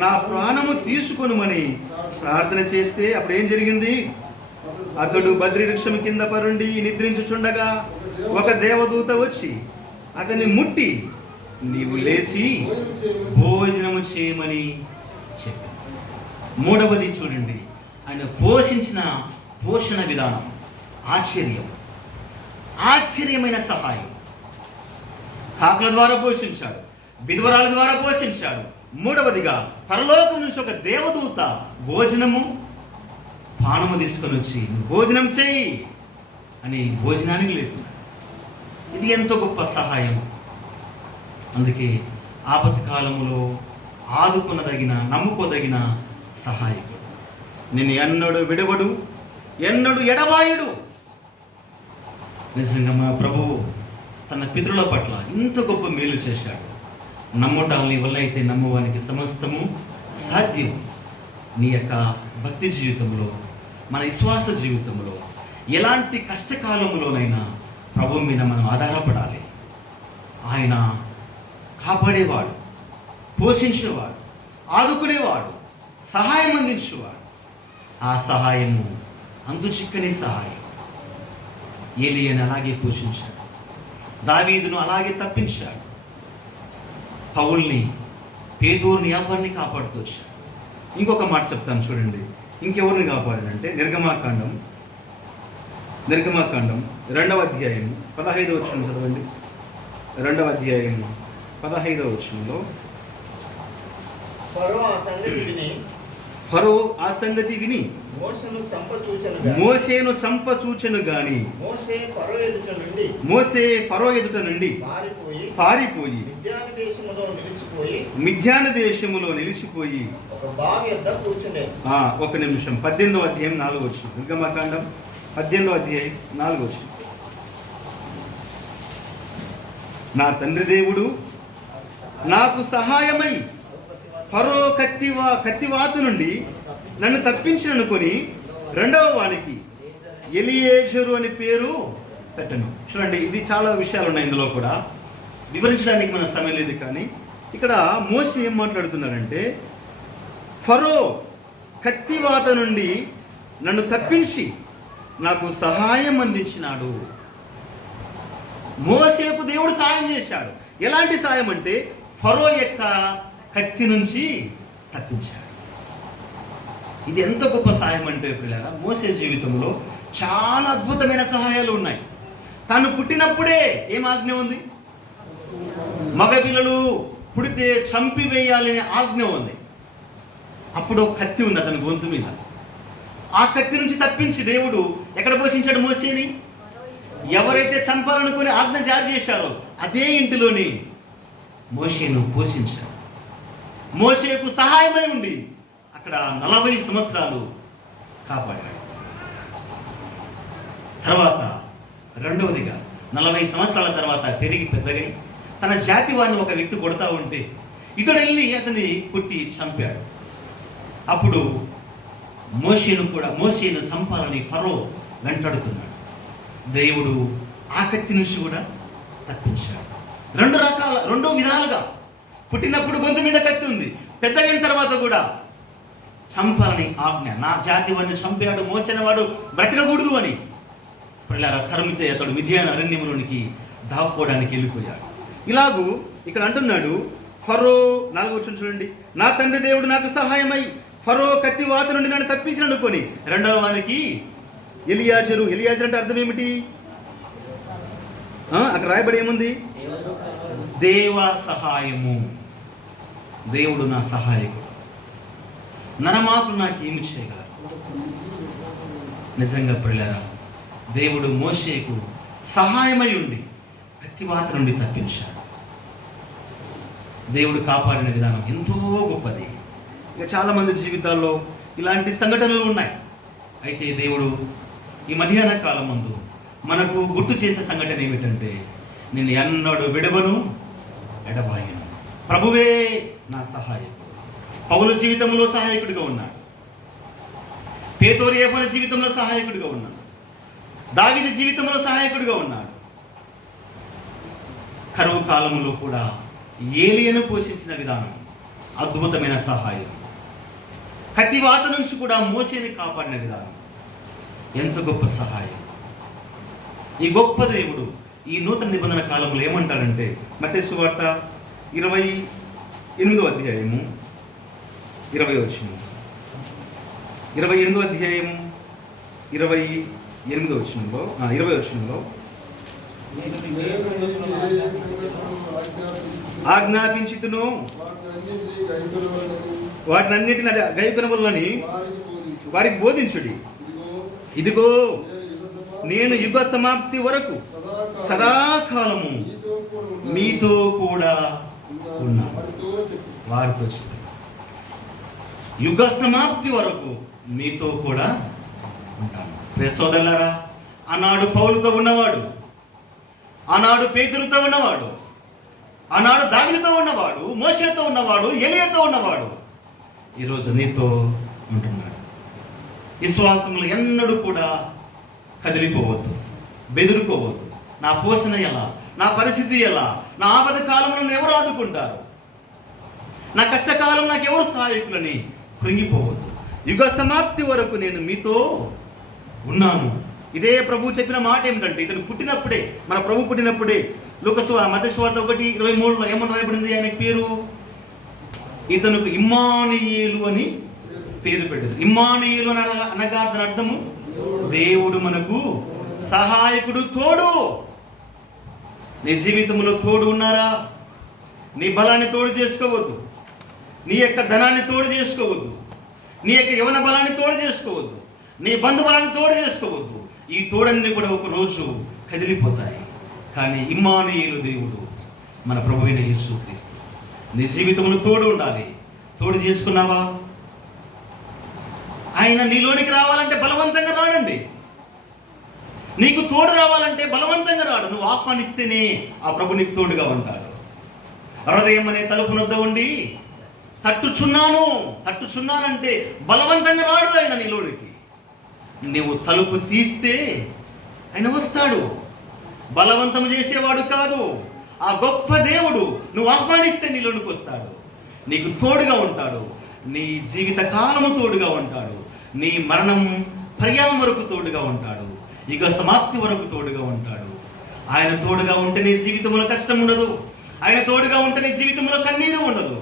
నా ప్రాణము తీసుకొనుమని ప్రార్థన చేస్తే అప్పుడు ఏం జరిగింది? అతడు బద్రీ వృక్షం కింద పరుండి నిద్రించుచుండగా ఒక దేవదూత వచ్చి అతన్ని ముట్టి, నీవు లేచి భోజనము చేయమని చెప్పాడు. 3వది చూడండి, ఆయన పోషించిన పోషణ విధానం ఆశ్చర్యమైన సహాయం. కాకుల ద్వారా పోషించాడు, విధవరాల ద్వారా పోషించాడు. 3వదిగా పరలోకం నుంచి ఒక దేవదూత పానము తీసుకొని వచ్చి భోజనం చేయి అని భోజనానికి లేదు. ఇది ఎంతో గొప్ప సహాయం. అందుకే ఆపత్కాలములో నమ్ముకోదగిన సహాయకుడు. నేను ఎన్నడు విడవడు, ఎన్నడు ఎడబాయుడు. నిజంగా మా ప్రభువు తన పితరుల పట్ల ఇంత గొప్ప మేలు చేశాడు. నమ్మటాలని వల్ల అయితే నమ్మవానికి సమస్తము సాధ్యం. నీ యొక్క భక్తి జీవితంలో, మన విశ్వాస జీవితంలో ఎలాంటి కష్టకాలంలోనైనా ప్రభు మీద మనం ఆధారపడాలి. ఆయన కాపాడేవాడు, పోషించేవాడు, ఆదుకునేవాడు, సహాయం అందించేవాడు. ఆ సహాయము అంతు చిక్కని సహాయం. ఏలియాని అలాగే పోషించాడు, దావీదును అలాగే తప్పించాడు, పౌల్ని, పేదూరుని, ఎవరిని కాపాడుతూ వచ్చాడు. ఇంకొక మాట చెప్తాను చూడండి, ఇంకెవరిని కాపాడాడంటే నిర్గమాకాండం 2వ అధ్యాయం 15వ వచనం చదవండి. 2వ అధ్యాయం 15వ వచనంలో ఫరో ఆ సంగతి విని మోషేను చంప చూచెను గాని మోషే ఫరో ఎదుట నుండి పారిపోయి మిద్యాను దేశములో నిలిచిపోయి ఒక నిమిషం 18వ అధ్యాయం 4వ వచనం. నిర్గమాకాండం 18వ అధ్యాయం 4వ వచనం. నా తండ్రి దేవుడు నాకు సహాయమై ఫరో కత్తివాత నుండి నన్ను తప్పించిననుకొని 2వ వానికి ఎలియేజరు అని పేరు పెట్టను. చూడండి, ఇది చాలా విషయాలు ఉన్నాయి ఇందులో కూడా, వివరించడానికి మన సమయం లేదు. కానీ ఇక్కడ మోషే ఏం మాట్లాడుతున్నాడంటే, ఫరో కత్తివాత నుండి నన్ను తప్పించి నాకు సహాయం అందించినాడు. మోసేకు దేవుడు సాయం చేశాడు. ఎలాంటి సాయం అంటే ఫరో యొక్క కత్తి నుంచి తప్పించాడు. ఇది ఎంత గొప్ప సాయం అంటే పిల్లరా, మోసే జీవితంలో చాలా అద్భుతమైన సహాయాలు ఉన్నాయి. తాను పుట్టినప్పుడే ఏం ఆజ్ఞ ఉంది? మగపిల్లలు పుడితే చంపివేయాలనే ఆజ్ఞ ఉంది. అప్పుడు ఒక కత్తి ఉంది అతని గొంతు మీద. ఆ కత్తి నుంచి తప్పించి దేవుడు ఎక్కడ పోషించాడు మోసేని? ఎవరైతే చంపాలనుకుని ఆజ్ఞ జారీ చేశారో అదే ఇంటిలోని మోషేను పోషించాడు. మోషేకు సహాయమై ఉండి అక్కడ 40 సంవత్సరాలు కాపాడాడు. తర్వాత రెండవదిగా 40 సంవత్సరాల తర్వాత పెరిగి పెద్దగై తన జాతి వాడిని ఒక వ్యక్తి కొడతా ఉంటే ఇతడు వెళ్ళి అతన్ని కొట్టి చంపాడు. అప్పుడు మోషేను చంపాలని ఫరో వెంటాడుతున్నాడు. దేవుడు ఆ కత్తి నుంచి కూడా తప్పించాడు. రెండు విధాలుగా, పుట్టినప్పుడు గొంతు మీద కత్తి ఉంది, పెద్దగైన తర్వాత కూడా చంపాలని ఆజ్ఞ. నా జాతి వాడిని చంపాడు, మోసిన వాడు బ్రతకకూడదు అని పిల్లల తరిమితే అతడు మిద్యాను అరణ్యములోనికి దాక్కోవడానికి వెళ్ళిపోయాడు. ఇలాగూ ఇక్కడ అంటున్నాడు, ఫరో 4వ వచనం చూడండి, నా తండ్రి దేవుడు నాకు సహాయమై ఫరో కత్తి వాత నుండి నన్ను తప్పించిన అనుకొని. రెండవ వానికి ఎలియాజరు. ఎలియాజరు అంటే అర్థం ఏమిటి? అక్కడ రాయబడి ఏముంది? దేవ సహాయము. దేవుడు నా సహాయకుడు, నరమాతులు నాకేమి చేయగలరు? నిజంగా పిల్లరా, దేవుడు మోషేకు సహాయమై ఉండి కత్తివాత నుండి తప్పించాడు. దేవుడు కాపాడిన విధానం ఎంతో గొప్పది. ఇక చాలామంది జీవితాల్లో ఇలాంటి సంఘటనలు ఉన్నాయి. అయితే దేవుడు ఈ మధ్యాహ్న కాలం ముందు మనకు గుర్తు చేసే సంఘటన ఏమిటంటే, నేను ఎన్నడూ విడవను ఎడబాయను, ప్రభువే నా సహాయకుడు. పౌలు జీవితంలో సహాయకుడిగా ఉన్నాడు, పేతురు యోహాను జీవితంలో సహాయకుడిగా ఉన్నాడు, దావీదు జీవితంలో సహాయకుడిగా ఉన్నాడు. కరువు కాలంలో కూడా ఏలియను పోషించిన విధానం అద్భుతమైన సహాయం. కత్తివాత నుంచి కూడా మోసేని కాపాడిన విధానం ఎంత గొప్ప సహాయం. ఈ గొప్ప దేవుడు ఈ నూతన నిబంధన కాలంలో ఏమంటాడంటే, మత్తయి సువార్త 28వ అధ్యాయము 20వ వచనం, 28వ అధ్యాయము 28వ వచనంలో 20వ వచనంలో ఆజ్ఞాపించుతును వాటినన్నిటిని గైకొనవలనని వారికి బోధించుడి. ఇదిగో నేను యుగ సమాప్తి వరకు సదాకాలము మీతో కూడా ఉన్నాను. వారితో చెప్పి యుగ సమాప్తి వరకు మీతో కూడా ఉంటాను. ప్రియ సోదరులారా, ఆనాడు పౌలుతో ఉన్నవాడు, ఆనాడు పేతురుతో ఉన్నవాడు, ఆనాడు దావీదుతో ఉన్నవాడు, మోషేతో ఉన్నవాడు, ఎలీయాతో ఉన్నవాడు ఈరోజు నీతో ఉంటున్నాడు. విశ్వాసంలో ఎన్నడూ కూడా కదిలిపోవద్దు, బెదిరిపోవద్దు. నా పోషణ ఎలా, నా పరిస్థితి ఎలా, నా ఆపద కాలంలో నన్ను ఎవరు ఆదుకుంటారు, నా కష్టకాలం నాకు ఎవరు సహాయకులని కృంగిపోవద్దు. యుగ సమాప్తి వరకు నేను మీతో ఉన్నాను. ఇదే ప్రభు చెప్పిన మాట ఏమిటంటే, ఇతను పుట్టినప్పుడే, మన ప్రభు పుట్టినప్పుడే మత్తయి సువార్త 1:23 ఏమని రాయబడింది? ఆయన పేరు, ఇతనుకు ఇమ్మానుయేలు అని పేరు పెట్టారు. ఇమ్మానుయేలు అనగా దాని అర్థము దేవుడు మనకు సహాయకుడు, తోడు. నీ జీవితంలో తోడు ఉన్నారా? నీ బలాన్ని తోడు చేసుకోవద్దు, నీ యొక్క ధనాన్ని తోడు చేసుకోవద్దు, నీ యొక్క యవన బలాన్ని తోడు చేసుకోవద్దు, నీ బంధు బలాన్ని తోడు చేసుకోవద్దు. ఈ తోడన్నీ కూడా ఒక రోజు కదిలిపోతాయి. కానీ ఇమ్మానుయేలు దేవుడు మన ప్రభువైన యేసుక్రీస్తు నీ జీవితంలో తోడు ఉండాలి. తోడు చేసుకున్నావా? ఆయన నీలోనికి రావాలంటే బలవంతంగా రాడండి. నీకు తోడు రావాలంటే బలవంతంగా రాడు. నువ్వు ఆహ్వానిస్తేనే ఆ ప్రభు నీకు తోడుగా ఉంటాడు. హృదయం అనే తలుపు నొద్ద ఉండి తట్టుచున్నానంటే బలవంతంగా రాడు ఆయన నీలోనికి. నువ్వు తలుపు తీస్తే ఆయన వస్తాడు. బలవంతం చేసేవాడు కాదు. ఆ గొప్ప దేవుడు నువ్వు ఆహ్వానిస్తే నీలోనికి వస్తాడు, నీకు తోడుగా ఉంటాడు. నీ జీవిత కాలము తోడుగా ఉంటాడు. నీ మరణం పర్యాయం వరకు తోడుగా ఉంటాడు. ఇక సమాప్తి వరకు తోడుగా ఉంటాడు. ఆయన తోడుగా ఉంటే నీ జీవితంలో కష్టం ఉండదు. ఆయన తోడుగా ఉంటే నీ జీవితంలో కన్నీరు ఉండదు.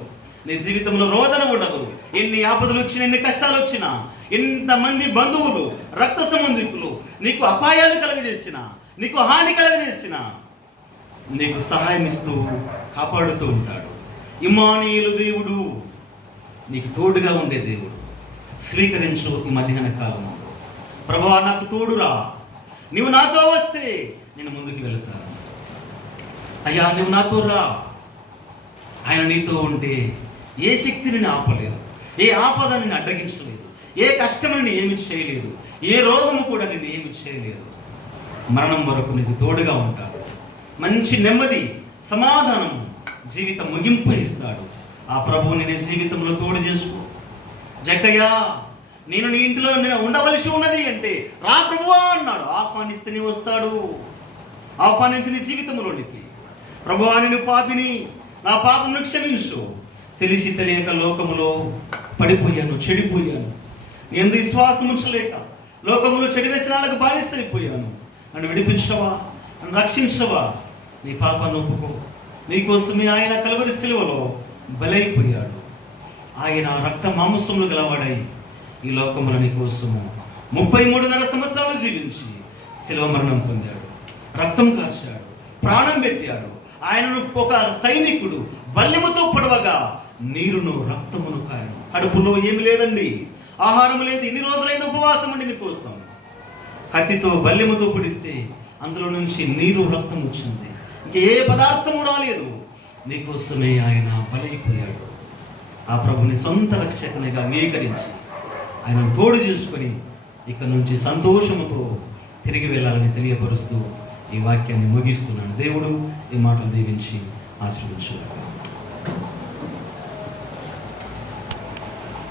నీ జీవితంలో రోదన ఉండదు. ఎన్ని ఆపదలు వచ్చినా, ఎన్ని కష్టాలు వచ్చినా, ఎంతమంది బంధువులు, రక్త సంబంధికులు నీకు అపాయాలు కలగజేసిన, నీకు హాని కలగజేసిన, నీకు సహాయం ఇస్తూ కాపాడుతూ ఉంటాడు. ఇమ్మానుయేలు దేవుడు, నీకు తోడుగా ఉండే దేవుడు. స్వీకరించు ఈ మధ్యాహ్న కాలంలో. ప్రభువా, నాకు తోడురా, నీవు నాతో వస్తే నేను ముందుకు వెళుతాను. అయ్యా, నువ్వు నాతో రా. ఆయన నీతో ఉంటే ఏ శక్తిని నేను ఆపలేదు, ఏ ఆపద నేను అడ్డగించలేదు, ఏ కష్టం నేను ఏమి చేయలేదు, ఏ రోగము కూడా నేను ఏమి చేయలేదు. మరణం వరకు నీకు తోడుగా ఉంటాడు. మంచి నెమ్మది, సమాధానం, జీవితం ముగింపు ఇస్తాడు. ఆ ప్రభువుని నీ జీవితంలో తోడు చేసుకో. జక్కయ్య, నేను నీ ఇంటిలో నేను ఉండవలసి ఉన్నది అంటే రా ప్రభువా అన్నాడు. ఆహ్వానిస్తేనే వస్తాడు. ఆహ్వానించి నీ జీవితంలోనికి, ప్రభువా నేను పాపిని, నా పాపమును క్షమించు, తెలిసి తెలియక లోకములో పడిపోయాను, చెడిపోయాను, నేను విశ్వాసం ఉంచలేక లోకములో చెడు వ్యసనాలకు బానిసైపోయాను, నన్ను విడిపించవా, నన్ను రక్షించవా. నీ పాపాన్ని ఒప్పుకో. నీకోసమే ఆయన కలువరి సిలువలో బలైపోయాడు. ఆయన రక్త మాంసములు గలవాడై ఈ లోకముల నీ కోసము 33.5 సంవత్సరాలు జీవించి శిలువ మరణం పొందాడు, రక్తం కార్చాడు, ప్రాణం పెట్టాడు. ఆయనను ఒక సైనికుడు బల్లెముతో పొడవగా నీరును రక్తమును కాయను. కడుపులో ఏమి లేదండి, ఆహారం లేదు. ఇన్ని రోజులైన ఉపవాసం అండి నీ కోసం. కత్తితో బల్లెముతో పొడిస్తే అందులో నుంచి నీరు రక్తం వచ్చింది. ఇంకే పదార్థము రాలేదు. నీకోసమే ఆయన బలైపోయాడు. ఆ ప్రభుని సొంత రక్షకునిగా అంగీకరించి ఆయన తోడు చేసుకొని ఇక్కడ నుంచి సంతోషముతో తిరిగి వెళ్ళాలని తెలియపరుస్తూ ఈ వాక్యాన్ని ముగిస్తున్నాను. దేవుడు ఈ మాటలు దీవించి ఆశీర్వదించుగాక.